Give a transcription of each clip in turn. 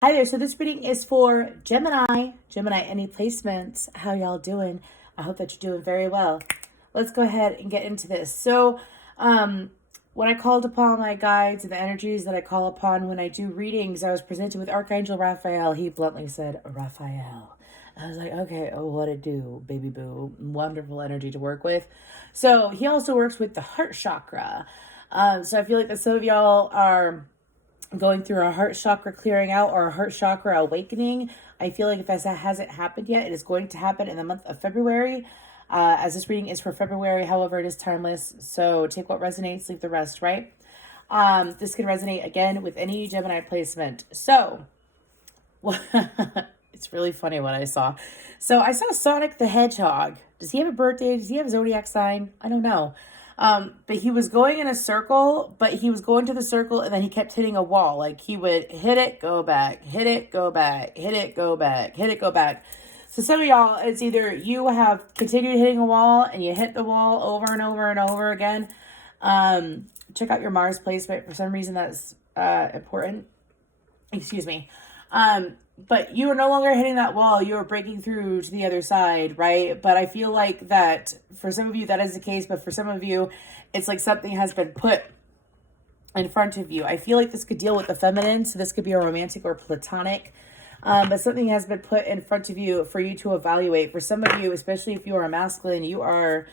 Hi there. So this reading is for Gemini. Gemini, any placements? How y'all doing? I hope that you're doing very well. Let's go ahead and get into this. So, when I called upon my guides and the energies that I call upon when I do readings, I was presented with Archangel Raphael. He bluntly said, Raphael. I was like, okay, oh, what it do, baby boo. Wonderful energy to work with. So he also works with the heart chakra. So I feel like that some of y'all are going through a heart chakra clearing out or a heart chakra awakening. I feel like if that hasn't happened yet, it is going to happen in the month of February. As this reading is for February, however, it is timeless. So take what resonates, leave the rest, right? This can resonate again with any Gemini placement. So, it's really funny what I saw. So I saw Sonic the Hedgehog. Does he have a birthday? Does he have a zodiac sign? I don't know. But he was going in a circle, but he was going to the circle and then he kept hitting a wall. Like he would hit it, go back, hit it, go back, hit it, go back, hit it, go back. So some of y'all, it's either you have continued hitting a wall and you hit the wall over and over and over again. Check out your Mars placement. For some reason that's important. Excuse me. But you are no longer hitting that wall. You are breaking through to the other side, right? But I feel like that for some of you, that is the case. But for some of you, it's like something has been put in front of you. I feel like this could deal with the feminine. So this could be a romantic or platonic. But something has been put in front of you for you to evaluate. For some of you, especially if you are a masculine, you are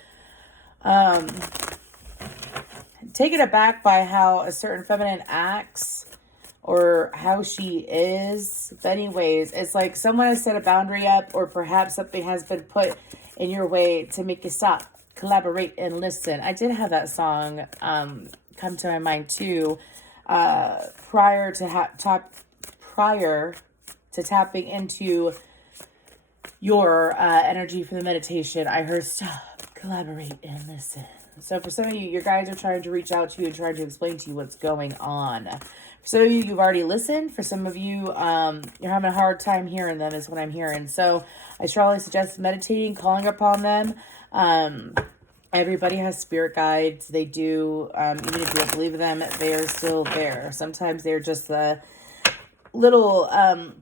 taken aback by how a certain feminine acts or how she is. But anyways, it's like someone has set a boundary up, or perhaps something has been put in your way to make you stop, collaborate, and listen. I did have that song come to my mind too, prior to tapping into your energy for the meditation. I heard stop, collaborate, and listen. So for some of you, your guides are trying to reach out to you and trying to explain to you what's going on. For some of you, you've already listened. For some of you, you're having a hard time hearing them is what I'm hearing. So I strongly suggest meditating, calling upon them. Everybody has spirit guides. They do. Even if you don't believe in them, they are still there. Sometimes they're just the little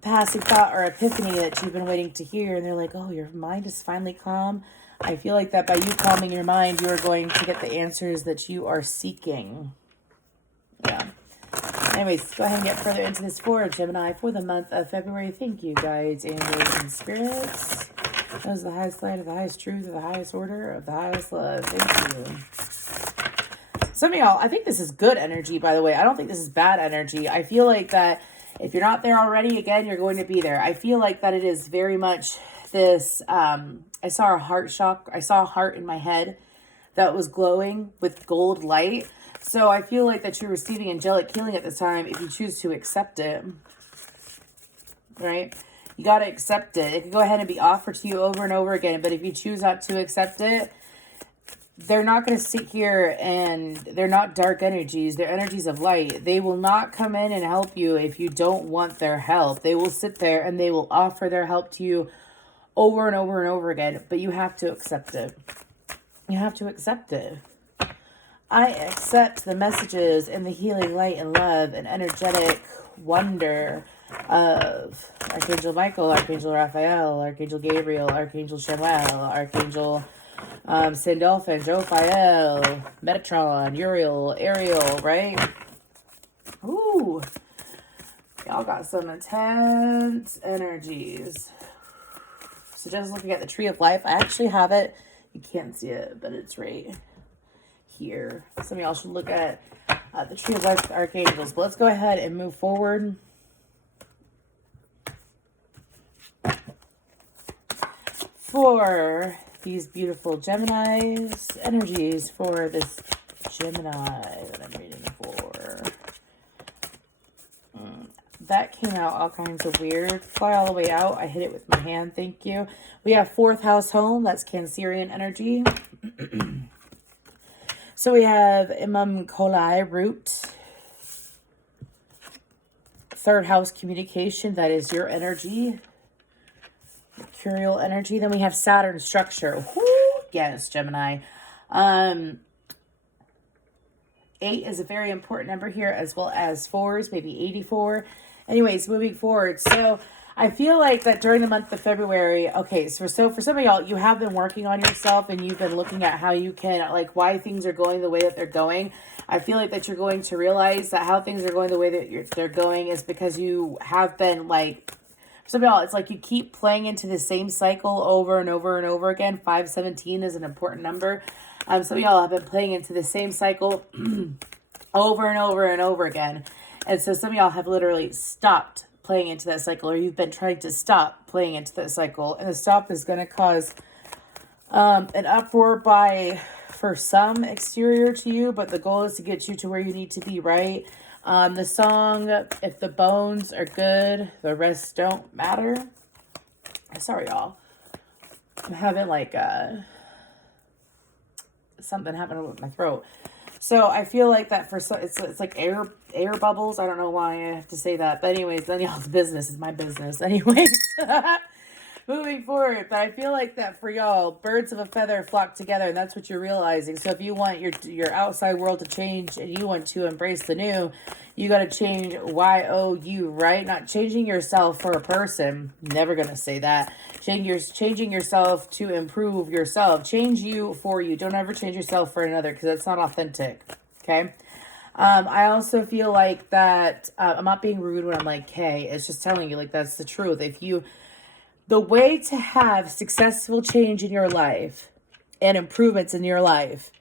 passing thought or epiphany that you've been waiting to hear. And they're like, oh, your mind is finally calm. I feel like that by you calming your mind, you are going to get the answers that you are seeking. Yeah. Anyways, go ahead and get further into this for Gemini for the month of February. Thank you, guides, angels, and spirits. That was the highest light of the highest truth of the highest order of the highest love. Thank you. Some of y'all, I think this is good energy, by the way. I don't think this is bad energy. I feel like that if you're not there already, again, you're going to be there. I feel like that it is very much this, I saw a heart in my head that was glowing with gold light. So I feel like that you're receiving angelic healing at this time if you choose to accept it, right? You got to accept it. It can go ahead and be offered to you over and over again, but if you choose not to accept it, they're not going to sit here, and they're not dark energies. They're energies of light. They will not come in and help you if you don't want their help. They will sit there and they will offer their help to you over and over and over again, but you have to accept it. You have to accept it. I accept the messages and the healing light and love and energetic wonder of Archangel Michael, Archangel Raphael, Archangel Gabriel, Archangel Chamuel, Archangel Sandalphon, Jophiel, Metatron, Uriel, Ariel, right? Ooh. Y'all got some intense energies. So just looking at the Tree of Life, I actually have it. You can't see it, but it's right here. Some of y'all should look at the Tree of Life with Archangels. But let's go ahead and move forward. For these beautiful Geminis, energies for this Gemini that I'm reading for. That came out all kinds of weird. Fly all the way out. I hit it with my hand. Thank you. We have fourth house home. That's Cancerian energy. So we have Imam Kolai root. Third house communication. That is your energy. Mercurial energy. Then we have Saturn structure. Woo! Yes, Gemini. 8 is a very important number here, as well as 4s, maybe 84. Anyways, moving forward. So I feel like that during the month of February, okay, so for some of y'all, you have been working on yourself and you've been looking at how you can, like, why things are going the way that they're going. I feel like that you're going to realize that how things are going the way that they're going is because you have been, like, some of y'all, it's like you keep playing into the same cycle over and over and over again. 517 is an important number. Some of y'all have been playing into the same cycle over and over and over again. And so some of y'all have literally stopped playing into that cycle, or you've been trying to stop playing into that cycle. And the stop is going to cause an uproar for some exterior to you, but the goal is to get you to where you need to be, right? The song, if the bones are good, the rest don't matter. Sorry, y'all. I'm having like something happening with my throat. So I feel like that for some, it's like air bubbles. I don't know why I have to say that, but anyways, then y'all's business is my business. Anyways, moving forward, but I feel like that for y'all, birds of a feather flock together, and that's what you're realizing. So if you want your outside world to change and you want to embrace the new, you got to change YOU, right? Not changing yourself for a person. Never going to say that. Changing yourself to improve yourself. Change you for you. Don't ever change yourself for another, because that's not authentic. Okay? I also feel like that I'm not being rude when I'm like, hey, it's just telling you, like, that's the truth. The way to have successful change in your life and improvements in your life,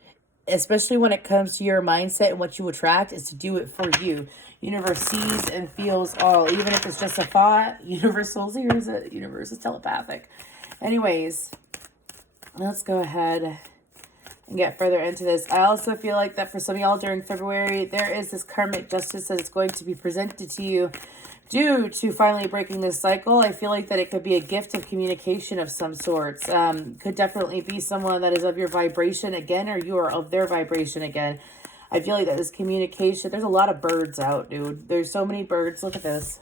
especially when it comes to your mindset and what you attract, is to do it for you. Universe sees and feels all, even if it's just a thought. Universal hears it. Universe is telepathic. Anyways, let's go ahead and get further into this. I also feel like that for some of y'all during February, there is this karmic justice that is going to be presented to you due to finally breaking this cycle. I feel like that it could be a gift of communication of some sorts. Could definitely be someone that is of your vibration again, or you are of their vibration again. I feel like that this communication, there's a lot of birds out, dude. There's so many birds. Look at this.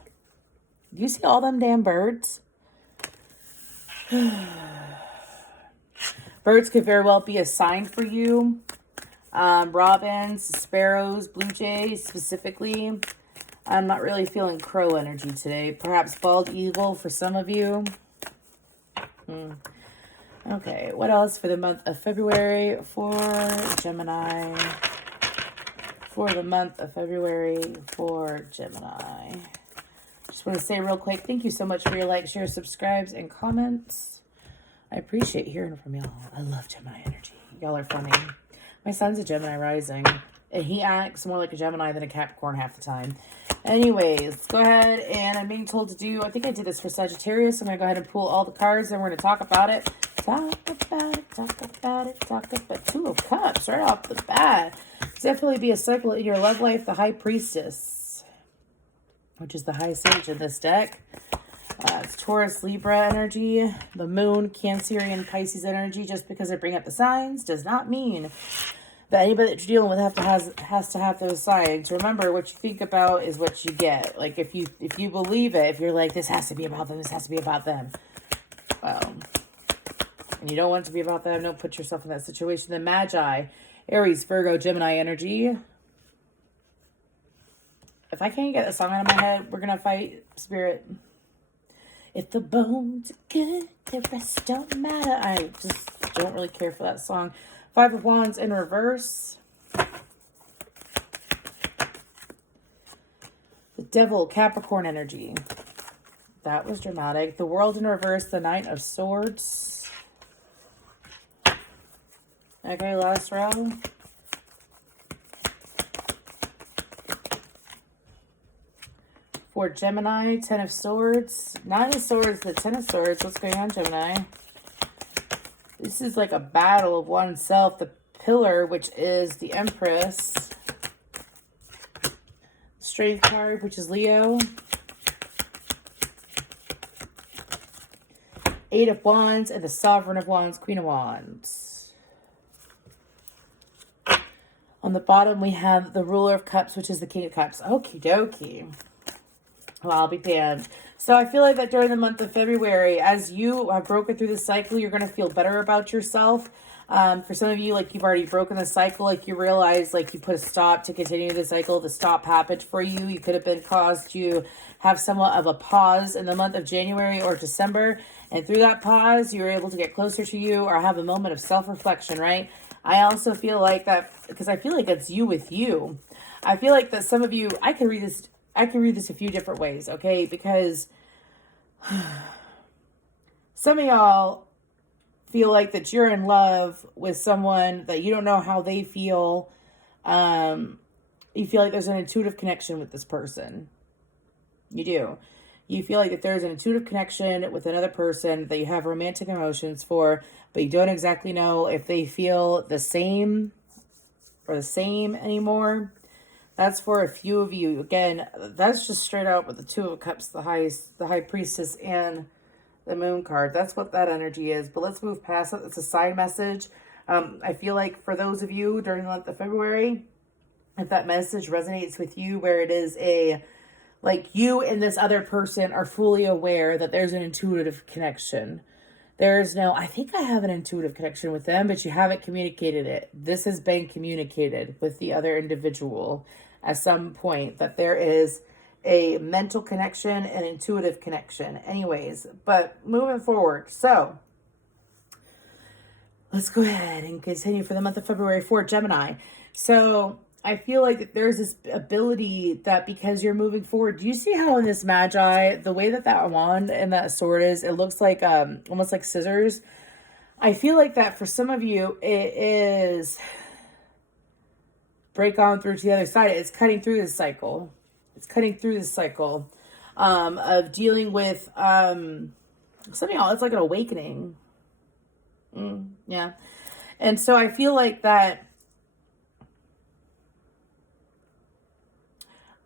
Do you see all them damn birds? Birds could very well be a sign for you. Robins, sparrows, blue jays specifically. I'm not really feeling crow energy today. Perhaps bald eagle for some of you. Okay, what else for the month of February for Gemini? For the month of February for Gemini. Just want to say real quick, thank you so much for your likes, shares, subscribes, and comments. I appreciate hearing from y'all. I love Gemini energy. Y'all are funny. My son's a Gemini rising, and he acts more like a Gemini than a Capricorn half the time. Anyways, go ahead, and I'm being told to do, I think I did this for Sagittarius. I'm going to go ahead and pull all the cards, and we're going to talk about it. Talk about it, talk about it, talk about Two of Cups right off the bat. Definitely be a cycle in your love life. The High Priestess, which is the High Sage in this deck. It's Taurus, Libra energy. The Moon, Cancerian, Pisces energy. Just because I bring up the signs does not mean that anybody that you're dealing with has to have those signs. Remember, what you think about is what you get. Like, if you believe it, if you're like, this has to be about them, this has to be about them. And you don't want it to be about them, don't put yourself in that situation. The Magi, Aries, Virgo, Gemini energy. If I can't get a song out of my head, we're going to fight Spirit. If the bones are good, the rest don't matter. I just don't really care for that song. Five of Wands in reverse. The Devil, Capricorn energy. That was dramatic. The World in reverse. The Knight of Swords. Okay, last row. For Gemini, Ten of Swords. Nine of Swords, the Ten of Swords. What's going on, Gemini? This is like a battle of oneself. The Pillar, which is the Empress. Strength card, which is Leo. Eight of Wands and the Sovereign of Wands, Queen of Wands. On the bottom, we have the Ruler of Cups, which is the King of Cups. Okie dokie. Well, I'll be damned. So I feel like that during the month of February, as you have broken through the cycle, you're going to feel better about yourself. For some of you, like you've already broken the cycle, like you realize like you put a stop to continue the cycle. The stop happened for you. You could have been caused to have somewhat of a pause in the month of January or December. And through that pause, you were able to get closer to you or have a moment of self-reflection, right? I also feel like that because I feel like it's you with you. I feel like that some of you, I can read this a few different ways, okay? Because some of y'all feel like that you're in love with someone that you don't know how they feel. You feel like there's an intuitive connection with this person. You do. You feel like that there's an intuitive connection with another person that you have romantic emotions for, but you don't exactly know if they feel the same anymore. That's for a few of you. Again, that's just straight out with the Two of Cups, the High Priestess, and the Moon card. That's what that energy is. But let's move past that. It's a side message. I feel like for those of you during the month of February, if that message resonates with you, where it is like you and this other person are fully aware that there's an intuitive connection. There's no, I think I have an intuitive connection with them, but you haven't communicated it. This has been communicated with the other individual at some point, that there is a mental connection and intuitive connection. Anyways, but moving forward. So let's go ahead and continue for the month of February for Gemini. So I feel like that there's this ability that because you're moving forward, do you see how in this Magi, the way that wand and that sword is, it looks like almost like scissors. I feel like that for some of you, it is break on through to the other side. It's cutting through this cycle. It's cutting through this cycle of dealing with some of y'all. It's like an awakening. Yeah. And so I feel like that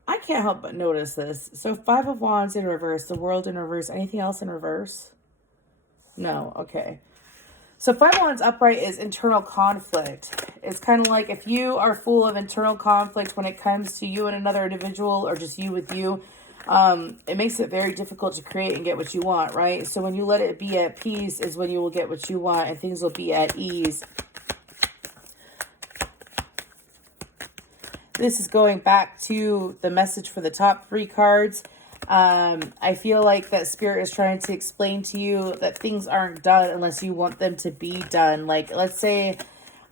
I can't help but notice this. So 5 of Wands in reverse, the World in reverse. Anything else in reverse? No. Okay. So 5 of Wands upright is internal conflict. It's kind of like if you are full of internal conflict when it comes to you and another individual or just you with you, it makes it very difficult to create and get what you want, right? So when you let it be at peace is when you will get what you want and things will be at ease. This is going back to the message for the top 3 cards. I feel like that Spirit is trying to explain to you that things aren't done unless you want them to be done. Like, let's say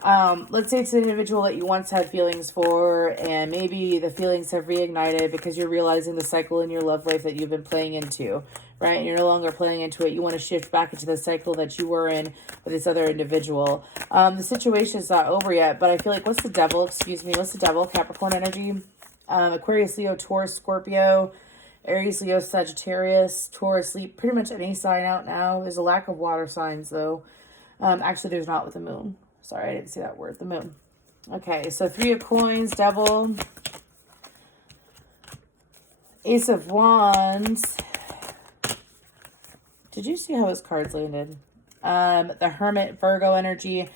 it's an individual that you once had feelings for, and maybe the feelings have reignited because you're realizing the cycle in your love life that you've been playing into, right? And you're no longer playing into it. You want to shift back into the cycle that you were in with this other individual. The situation is not over yet, but I feel like, what's the devil? Excuse me. What's the devil? Capricorn energy. Aquarius, Leo, Taurus, Scorpio, Aries, Leo, Sagittarius, Taurus, Leo, pretty much any sign out now. There's a lack of water signs, though. Actually, there's not with the moon. Sorry, I didn't say that word. The moon. Okay, so 3 of Coins, Devil. Ace of Wands. Did you see how his cards landed? The Hermit, Virgo energy,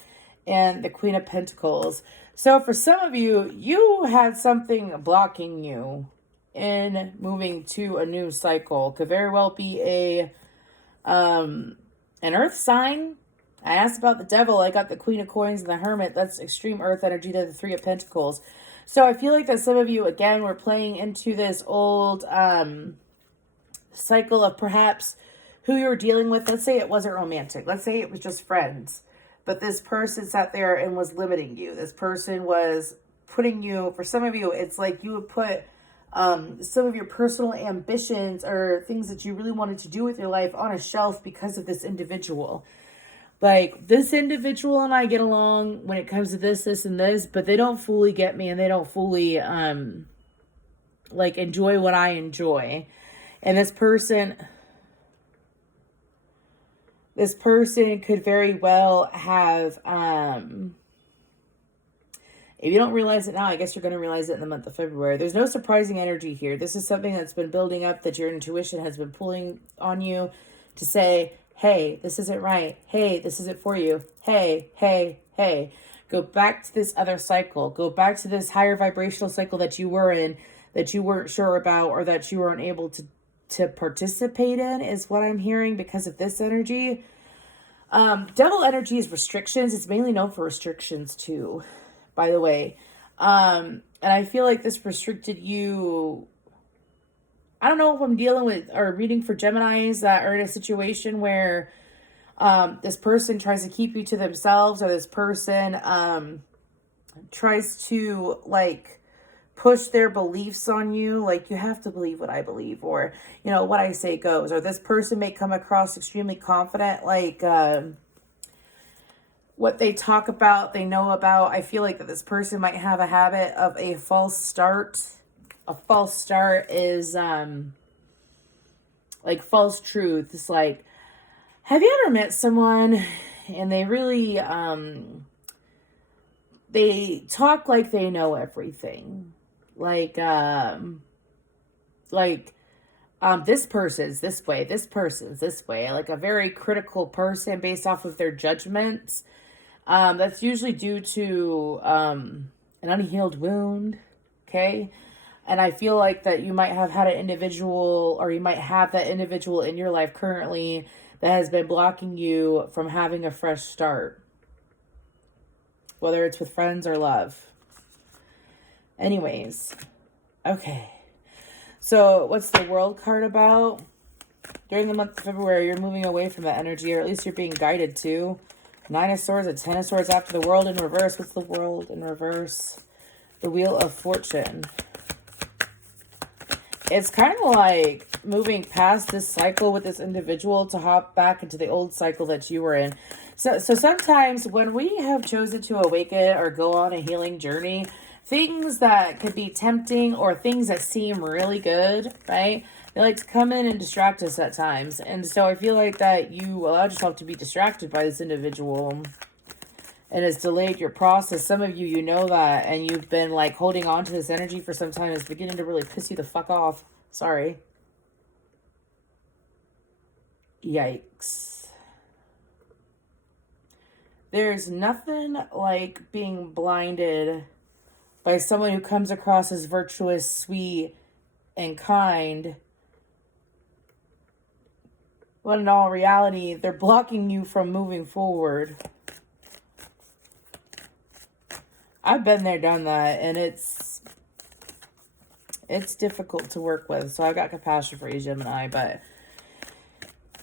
and the Queen of Pentacles. So for some of you, you had something blocking you in moving to a new cycle. Could very well be an earth sign. I asked about the devil. I got the Queen of Coins and the Hermit. That's extreme earth energy. They're the 3 of Pentacles. So I feel like that some of you, again, were playing into this old cycle of perhaps who you were dealing with. Let's say it wasn't romantic. Let's say it was just friends. But this person sat there and was limiting you. This person was putting you, for some of you, it's like you would put some of your personal ambitions or things that you really wanted to do with your life on a shelf because of this individual. Like, this individual and I get along when it comes to this, this, and this, but they don't fully get me and they don't fully, like, enjoy what I enjoy. And this person could very well have, if you don't realize it now, I guess you're going to realize it in the month of February. There's no surprising energy here. This is something that's been building up, that your intuition has been pulling on you to say, hey, this isn't right. Hey, this isn't for you. Hey, hey, hey. Go back to this other cycle. Go back to this higher vibrational cycle that you were in, that you weren't sure about, or that you weren't able to participate in, is what I'm hearing because of this energy. Devil energy is restrictions. It's mainly known for restrictions too, by the way. And I feel like this restricted you. I don't know if I'm dealing with or reading for Geminis that are in a situation where this person tries to keep you to themselves, or this person tries to like push their beliefs on you, like you have to believe what I believe, or you know what I say goes, or this person may come across extremely confident, like what they talk about, they know about. I feel like that this person might have a habit of a false start. A false start is like false truth. It's like, have you ever met someone and they really they talk like they know everything, like this person's this way, this person's this way, like a very critical person based off of their judgments. That's usually due to an unhealed wound. Okay. And I feel like that you might have had an individual, or you might have that individual in your life currently that has been blocking you from having a fresh start, whether it's with friends or love. Anyways, okay. So what's the World card about? During the month of February, you're moving away from that energy, or at least you're being guided to. Nine of Swords, a Ten of Swords after the World in reverse. What's the World in reverse? The Wheel of Fortune. It's kind of like moving past this cycle with this individual to hop back into the old cycle that you were in. So sometimes when we have chosen to awaken or go on a healing journey, things that could be tempting or things that seem really good, right? They like to come in and distract us at times. And so I feel like that you allowed yourself to be distracted by this individual, and it's delayed your process. Some of you, you know that, and you've been like holding on to this energy for some time. It's beginning to really piss you the fuck off. Sorry. Yikes. There's nothing like being blinded by someone who comes across as virtuous, sweet, and kind, when in all reality, they're blocking you from moving forward. I've been there, done that, and it's difficult to work with. So I've got compassion for you, Gemini, but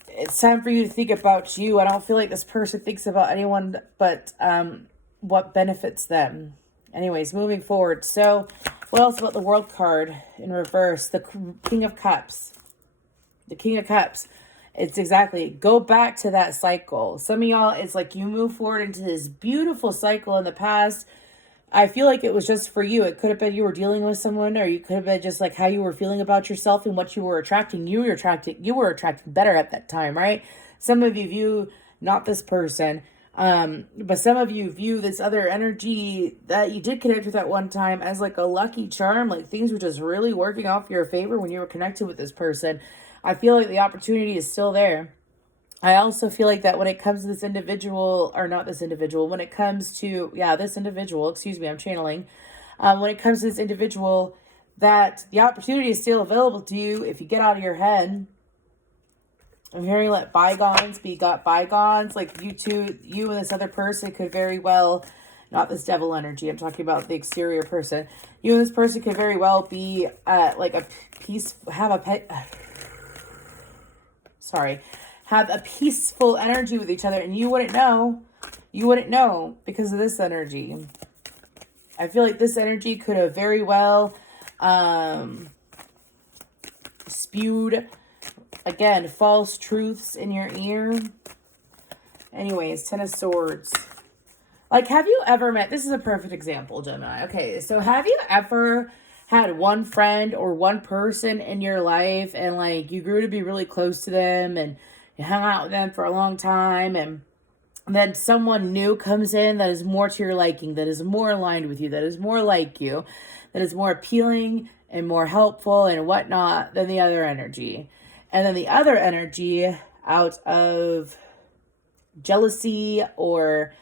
it's time for you to think about you. I don't feel like this person thinks about anyone but what benefits them. Anyways, moving forward. So what else about the World card in reverse? The King of Cups. The King of Cups. It's exactly, go back to that cycle. Some of y'all, it's like you move forward into this beautiful cycle in the past. I feel like it was just for you. It could have been you were dealing with someone, or you could have been just like how you were feeling about yourself and what you were attracting. You were attracting better at that time, right? Some of you view not this person, but some of you view this other energy that you did connect with at one time as like a lucky charm. Like things were just really working off your favor when you were connected with this person. I feel like the opportunity is still there. I also feel like that when it comes to this individual, or not this individual, when it comes to, this individual, excuse me, I'm channeling. When it comes to this individual, that the opportunity is still available to you if you get out of your head. I'm hearing let bygones be got bygones. Like you and this other person could very well, not this devil energy, I'm talking about the exterior person. You and this person could very well be like a peace, have a peaceful energy with each other, and you wouldn't know because of this energy. I feel like this energy could have very well spewed, again, false truths in your ear. Anyways, Ten of Swords. Like, have you ever met, this is a perfect example, Gemini. Okay, so have you ever had one friend or one person in your life, and like you grew to be really close to them, and you hung out with them for a long time, and then someone new comes in that is more to your liking, that is more aligned with you, that is more like you, that is more appealing and more helpful and whatnot than the other energy. And then the other energy, out of jealousy or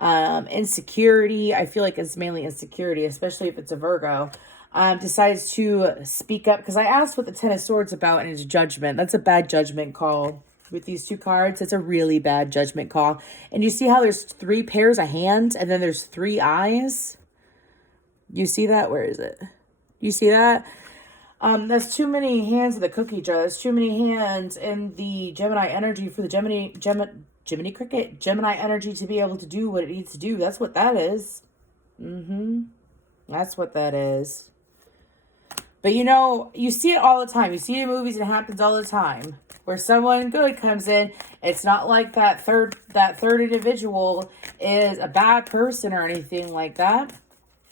insecurity, I feel like it's mainly insecurity, especially if it's a Virgo, decides to speak up. Because I asked what the Ten of Swords about, and it's judgment. That's a bad judgment call. with these two cards. It's a really bad judgment call. And you see how there's 3 pairs of hands and then there's 3 eyes? You see that? Where is it? You see that? That's too many hands in the cookie jar. That's too many hands in the Gemini energy for the Gemini energy to be able to do what it needs to do. That's what that is. That's what that is. But you know, you see it all the time. You see it in movies and it happens all the time. Where someone good comes in, it's not like that third individual is a bad person or anything like that.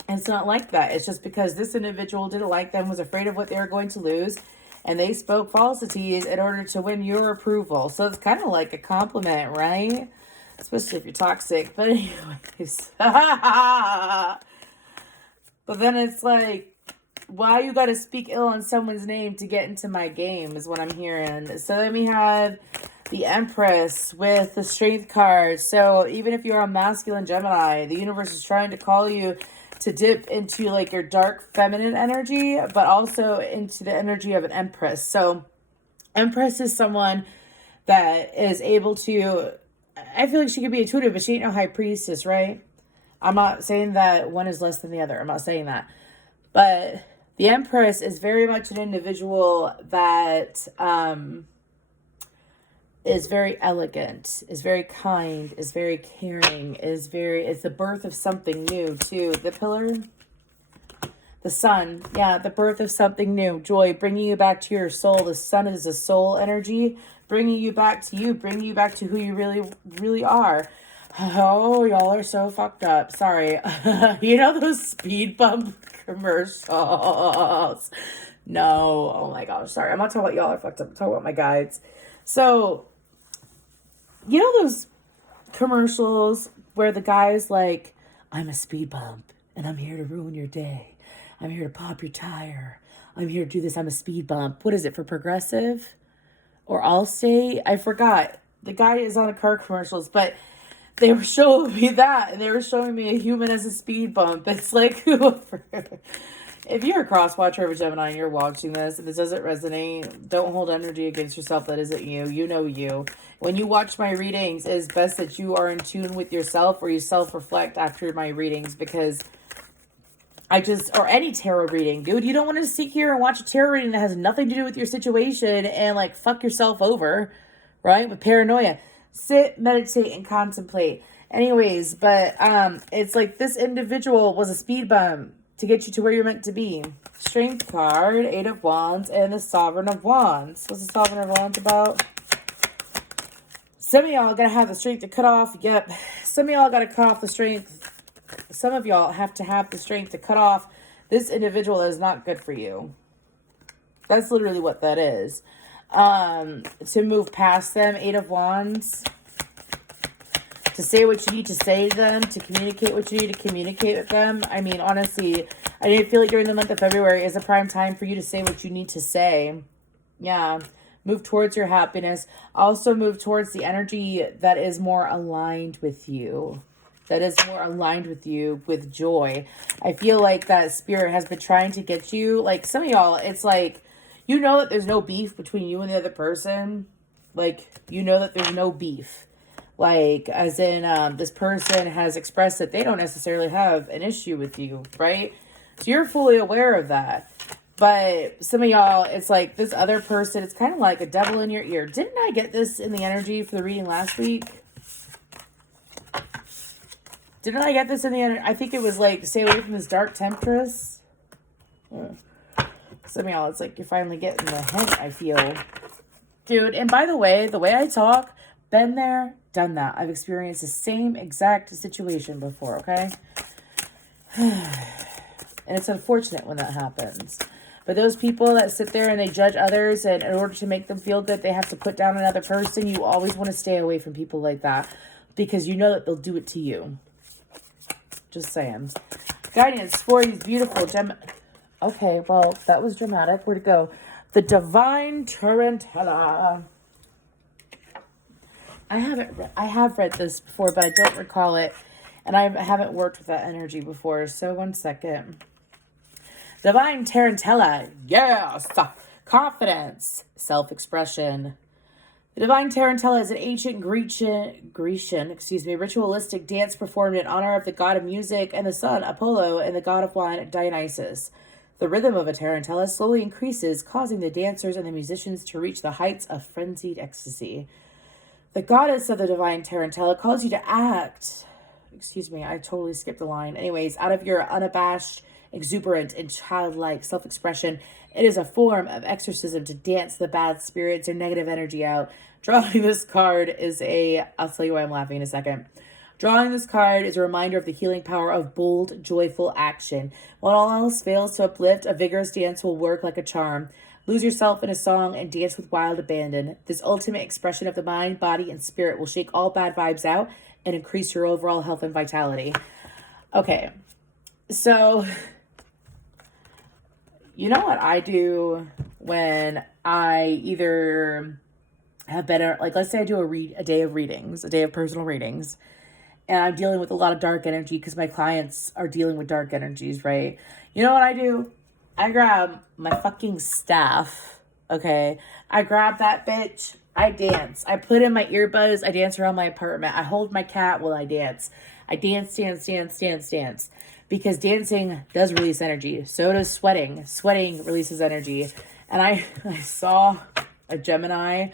It's not like that. It's just because this individual didn't like them, was afraid of what they were going to lose, and they spoke falsities in order to win your approval. So it's kind of like a compliment, right? Especially if you're toxic. But anyways. But then it's like, why you got to speak ill on someone's name to get into my game is what I'm hearing. So then we have the Empress with the Strength card. So even if you're a masculine Gemini, the universe is trying to call you to dip into like your dark feminine energy, but also into the energy of an Empress. So Empress is someone that is able to, I feel like she could be intuitive, but she ain't no high priestess, right? I'm not saying that one is less than the other. I'm not saying that. But the Empress is very much an individual that is very elegant, is very kind, is very caring, is the birth of something new too. The Pillar, the Sun, yeah, the birth of something new. Joy, bringing you back to your soul. The Sun is a soul energy, bringing you back to you, bringing you back to who you really, really are. Oh, y'all are so fucked up. Sorry. You know those speed bump commercials? No. Oh my gosh. Sorry. I'm not talking about y'all are fucked up. I'm talking about my guides. So, you know those commercials where the guy's like, I'm a speed bump and I'm here to ruin your day. I'm here to pop your tire. I'm here to do this. I'm a speed bump. What is it, for Progressive or Allstate? I forgot. The guy is on a car commercials, but they were showing me that, and they were showing me a human as a speed bump. It's like, if you're a cross watcher of a Gemini and you're watching this and this doesn't resonate, don't hold energy against yourself that isn't you. You know you. When you watch my readings, it is best that you are in tune with yourself, or you self-reflect after my readings, because or any tarot reading, dude, you don't want to sit here and watch a tarot reading that has nothing to do with your situation and like fuck yourself over, right? With paranoia. Sit, meditate, and contemplate. Anyways, but it's like this individual was a speed bump to get you to where you're meant to be. Strength card, 8 of Wands, and the Sovereign of Wands. What's the Sovereign of Wands about? Some of y'all are going to have the strength to cut off. Yep. Some of y'all got to cut off the strength. Some of y'all have to have the strength to cut off this individual that is not good for you. That's literally what that is. To move past them, 8 of Wands, to say what you need to say to them, to communicate what you need to communicate with them. I mean, honestly, I feel like during the month of February is a prime time for you to say what you need to say. Yeah. Move towards your happiness. Also move towards the energy that is more aligned with you. That is more aligned with you, with joy. I feel like that spirit has been trying to get you. Like, some of y'all, it's like, you know that there's no beef between you and the other person. Like, you know that there's no beef. Like, as in, this person has expressed that they don't necessarily have an issue with you, right? So you're fully aware of that. But some of y'all, it's like this other person, it's kind of like a devil in your ear. Didn't I get this in the energy for the reading last week? Didn't I get this in the energy? I think it was like, stay away from this dark temptress. Some of y'all, it's like you're finally getting the hint, I feel. Dude, and by the way I talk, been there, done that. I've experienced the same exact situation before, okay? And it's unfortunate when that happens. But those people that sit there and they judge others, and in order to make them feel good, they have to put down another person, you always want to stay away from people like that, because you know that they'll do it to you. Just saying. Guidance for you, beautiful Gemini. Okay, well, that was dramatic. Where'd it go? The Divine Tarantella. I have read this before, but I don't recall it. And I haven't worked with that energy before. So, one second. Divine Tarantella. Yes! Confidence. Self-expression. The divine tarantella is an ancient Grecian, ritualistic dance performed in honor of the god of music and the sun, Apollo, and the god of wine, Dionysus. The rhythm of a tarantella slowly increases, causing the dancers and the musicians to reach the heights of frenzied ecstasy. The goddess of the divine tarantella calls you to act. I totally skipped the line. Anyways, out of your unabashed, exuberant, and childlike self-expression, it is a form of exorcism to dance the bad spirits or negative energy out. Drawing this card is I'll tell you why I'm laughing in a second. Drawing this card is a reminder of the healing power of bold, joyful action. When all else fails to uplift, a vigorous dance will work like a charm. Lose yourself in a song and dance with wild abandon. This ultimate expression of the mind, body, and spirit will shake all bad vibes out and increase your overall health and vitality. Okay, so you know what I do when I either have better, like let's say I do a day of readings, a day of personal readings, and I'm dealing with a lot of dark energy because my clients are dealing with dark energies, right? You know what I do? I grab my fucking staff, okay? I grab that bitch. I dance. I put in my earbuds. I dance around my apartment. I hold my cat while I dance. I dance. Because dancing does release energy. So does sweating. Sweating releases energy. And I saw a Gemini,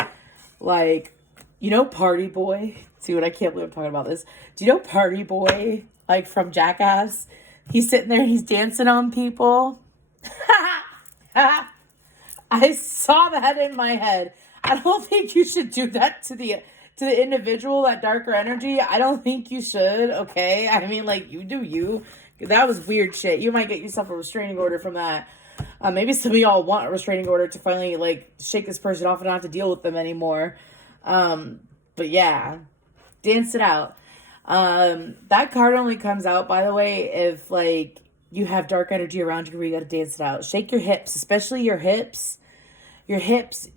like, you know Party Boy? See what I can't believe I'm talking about this. Do you know Party Boy, like from Jackass? He's sitting there and he's dancing on people. I saw that in my head. I don't think you should do that to the individual, that darker energy. I don't think you should, okay? I mean, like, you do you. That was weird shit. You might get yourself a restraining order from that. Maybe some of y'all want a restraining order to finally, like, shake this person off and not have to deal with them anymore. But yeah, dance it out. That card only comes out, by the way, if, like, you have dark energy around you where you got to dance it out. Shake your hips, especially your hips. Your hips,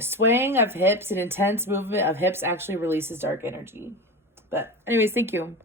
swaying of hips and intense movement of hips actually releases dark energy. But anyways, thank you.